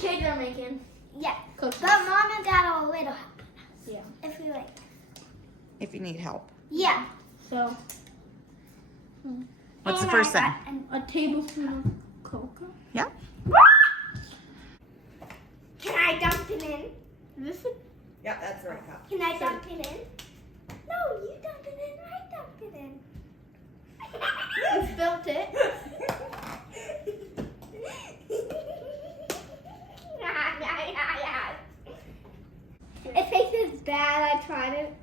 kids are making. Yeah. Cookies. But Mom and Dad are a little help. Yeah. If we like. If you need help. Yeah. So. What's the first thing? A tablespoon of cocoa. Yeah. Can I dump it in? This is. Yeah, that's the right cup. Can I dump it in? No, you dump it in. I dump it in. You spilled it. It tastes bad. I tried it.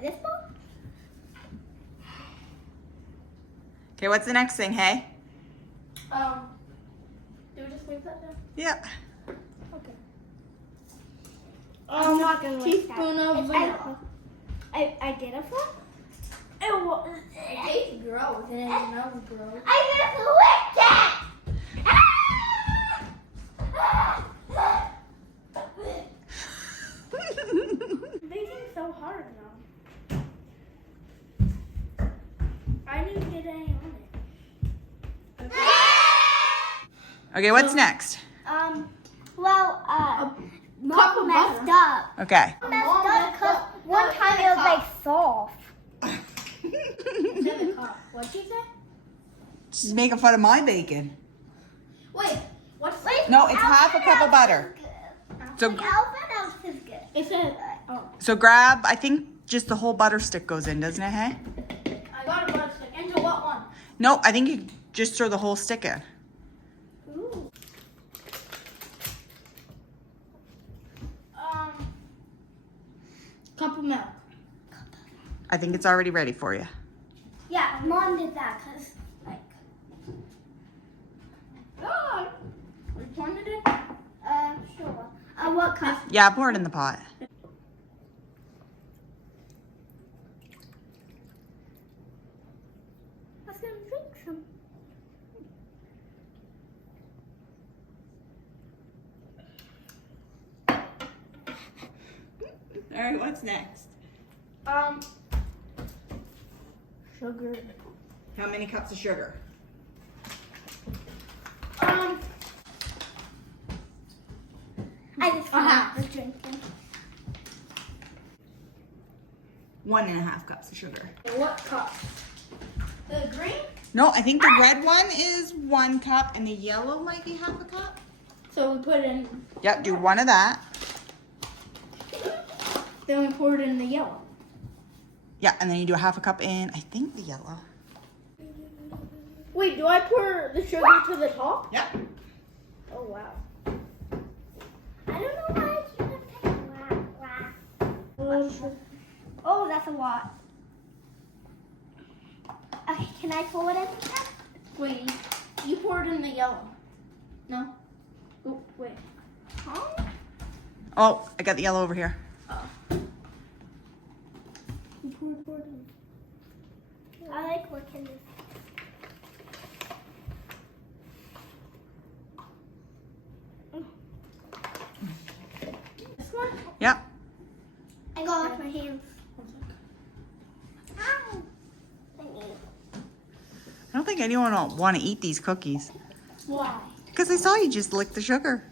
This one? Okay, what's the next thing, hey? Do we just leave that there? Yeah. Okay. I'm not gonna waste that. Teaspoon of vanilla. I did it for? It tastes gross and it smells gross. I just licked it! Baking so hard now. I didn't get any on it. Okay, what's next? Well, cup Mom of messed butter. up. Okay. Messed up because one time it was like soft. Another cup. What'd she say? She's making fun of my bacon. Wait, what's No, it's half a cup of butter. So, Like Alvin else is good. it? Said, oh, so grab, I think just the whole butter stick goes in, doesn't it, hey? I got a butter stick. Into what one? No, I think you just throw the whole stick in. Ooh. Cup of milk. I think it's already ready for you. Yeah, Mom did that because, like, God. We pointed it. sure. What cup? Yeah, pour it in the pot. I was gonna drink some. All right, what's next? Sugar. How many cups of sugar? I just Uh-huh. was drinking. 1.5 cups of sugar. What cup? The green? No, I think the red one is 1 cup and the yellow might be half a cup. So we put it in. Yep, do 1 of that. Then we pour it in the yellow. Yeah, and then you do 1/2 cup in, I think the yellow. Wait, do I pour the sugar to the top? Yep. Oh wow. I don't know why I keep saying Oh, that's a lot. Okay, can I pull it in? Wait, you poured in the yellow. No? Oh, wait. Huh? Oh, I got the yellow over here. Oh. You poured in. I like working this. This one? Yep. I go wash my hands. Ow. I don't think anyone will want to eat these cookies. Why? Because I saw you just lick the sugar.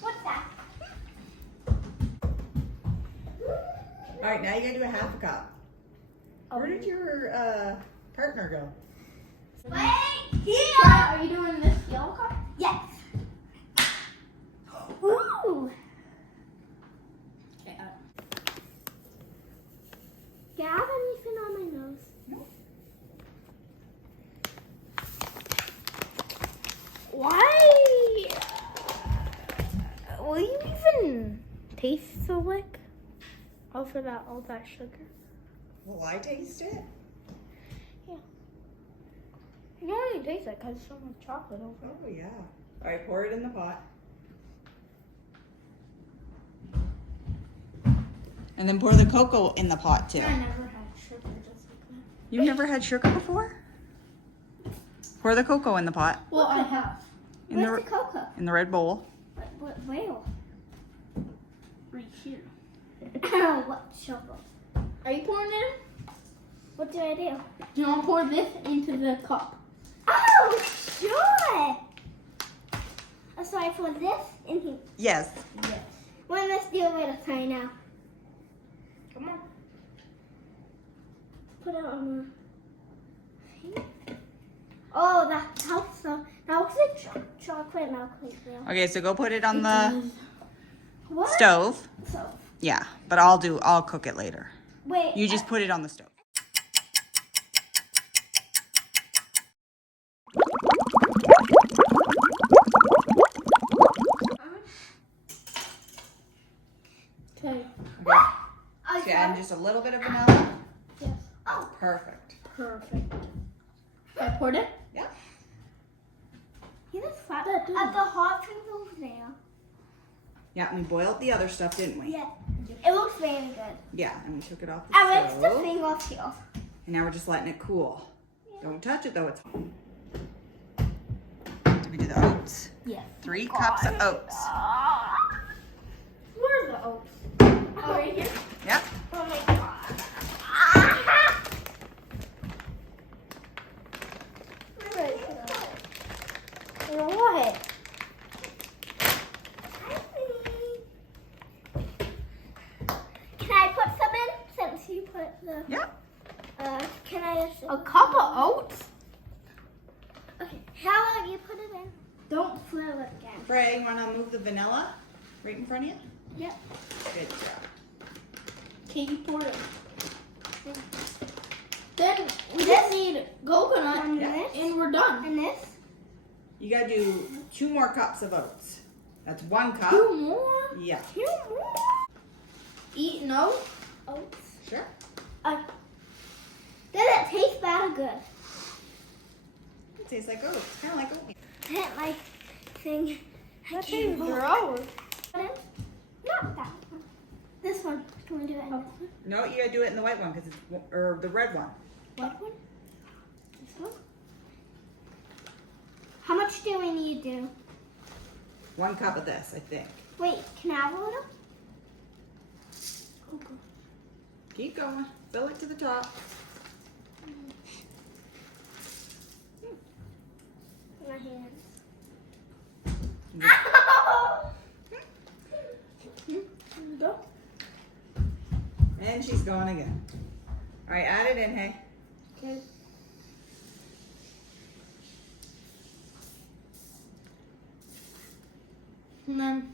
What's that? All right, now you gotta do 1/2 cup. Where did your partner go? Wait here. Are you doing this yellow cup? Yes. Ooh. Okay. Do I have anything on my nose? No. Why? Will you even taste the lick? All for that, all that sugar. Will I taste it? You don't really taste it because there's so much chocolate over it. Oh, yeah. All right, pour it in the pot. And then pour the cocoa in the pot too. I never had sugar just like that. You've never had sugar before? Pour the cocoa in the pot. Well, I have. In Where's the cocoa? in the red bowl. Where? Right here. What sugar? Are you pouring it in? What do I do? Do you want to pour this into the cup? Oh Oh, sure. Aside for this and here. Yes. Yes. Well, let's do it with a try now. Come on. Put it on the... Oh, that helps. That looks like chocolate milk. Okay, so go put it on the What? stove. So, Yeah, but I'll cook it later. wait. You just put it on the stove. Okay. Okay. I So add just a little bit of vanilla. Yes. Oh, Perfect. Perfect. I poured it. Yeah. here's a flat. That too. At the hot things over there. Yeah, and we boiled the other stuff, didn't we? Yeah. It looks very good. Yeah, and we took it off the I rinsed the stove. thing off here. And now we're just letting it cool. Don't touch it though, it's hot. Did we do the oats? Yes. 3 cups of oats. Where's the oats? Oh, right here. Yep. Oh my god. What? Can I put some in since you put the? Yep. Can I just? A cup of oats? Okay. How about you put it in? Don't flip it again. Freya, you want to move the vanilla right in front of you? Yep. Good job. Okay, you poured it. Then we just need coconut And Yeah. this. and we're done. And this. You gotta do 2 more cups of oats. That's 1 cup. 2 more? Yeah. 2 more. Eat no? Oats. Sure. Does it taste bad or good? It tastes like oats. Kind of like oatmeal. Hit my thing. I can't gross. put it. Not that one. This one. Can we do it in this one? No, you gotta do it in the white one, because it's, or the red one. What one? This one? How much do we need to do? 1 cup of this, I think. Wait, can I have a little? Keep going. Fill it to the top. My hands. Go. And she's going again. All right, add it in, hey. Okay. And then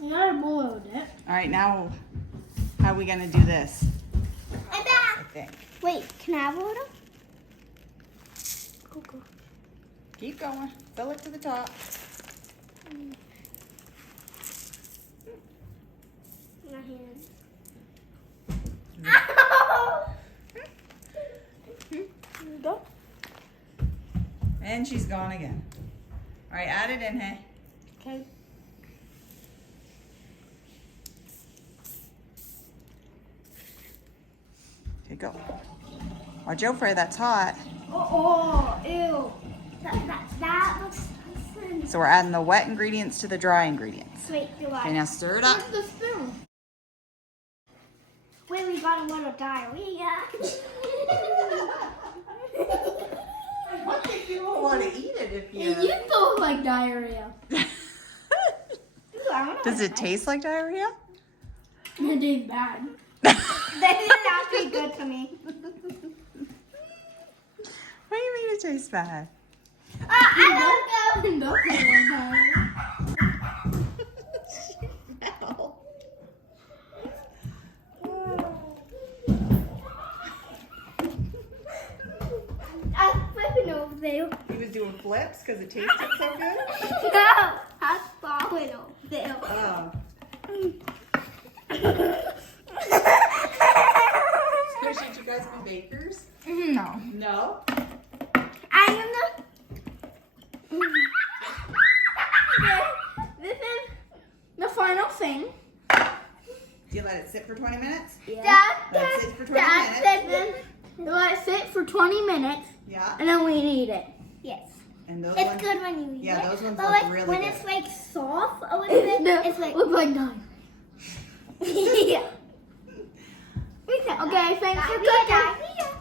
you gotta boil it. All right, now how are we gonna do this? I'm I back. think. Wait, can I have a little? Keep going. Fill it to the top. My hands. Go. And she's gone again. All right, add it in, hey. Okay. Okay, go. Watch out, Freya, that's hot. Oh, ew. That looks awesome. So we're adding the wet ingredients to the dry ingredients. Wait, do Okay, I? now stir it up. Where's the spoon? Wait, we got a little diarrhea. What if you won't want to eat it if You still look like diarrhea. Does it taste like diarrhea? It tastes bad. That did not be good to me. What do you mean it tastes bad? I don't go. Don't taste like diarrhea. I'm flipping over there. He was doing flips because it tasted so good? No, I'm falling over there. Oh. So should you guys be bakers? No. No? I am the. This is the final thing. Do you let it sit for 20 minutes? Dad, Let it sit for 20 Dad minutes. said this. You let it sit for 20 minutes Yeah. and then we eat it. Yes. And those It's ones, good when you eat yeah, it. those ones but look like, really when good. it's like soft a little bit, it's like. look like diarrhea. Yeah. Okay, thanks for Good cooking. idea.